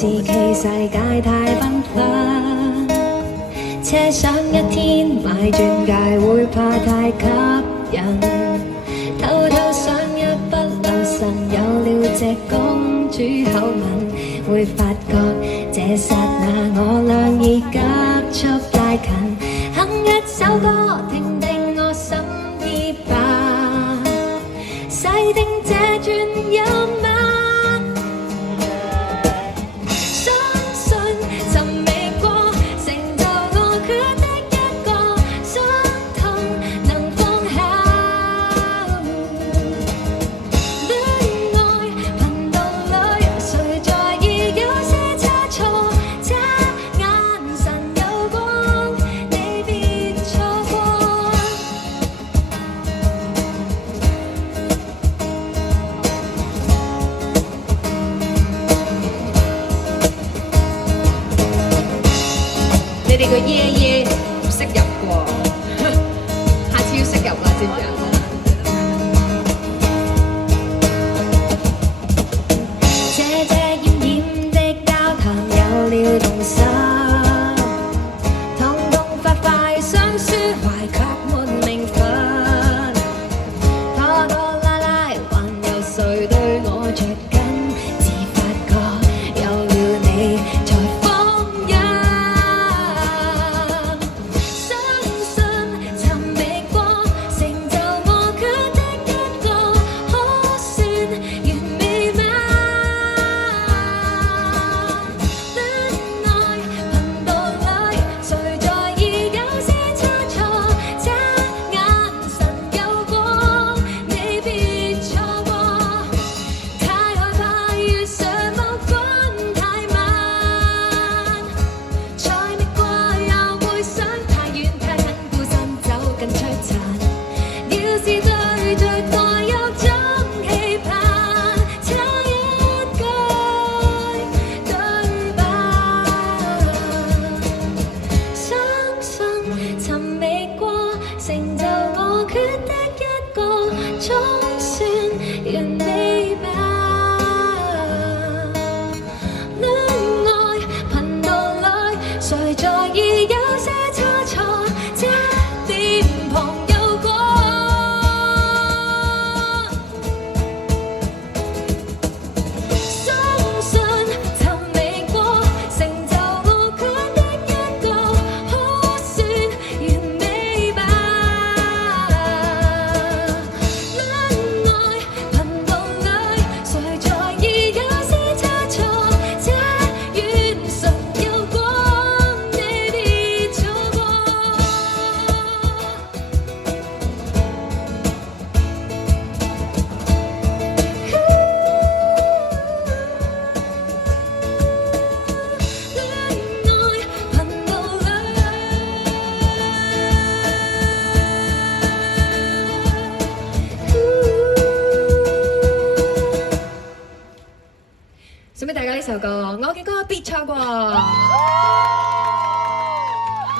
時期世界太繽紛，車上一天買鑽戒會怕太吸引，偷偷想一不留神有了這公主口吻，會發覺這剎那我倆已急速拉近，哼一首歌聽聽我心意吧，細聽這轉音碼。你哋個耶耶唔識入喎，下次要識入啦，知唔知啊？這奄奄的交談有了動心，痛痛快快想抒懷卻沒名分，拖拖拉拉還有誰對我着緊？只發覺有了你才放任。誰在意有些差錯，這臉龐有光。相信尋覓過，成就我缺的一個，可算完美吧。戀愛頻道裏，誰在意有些差錯，這遠純有光。送俾大家呢首歌，我嘅歌必錯過。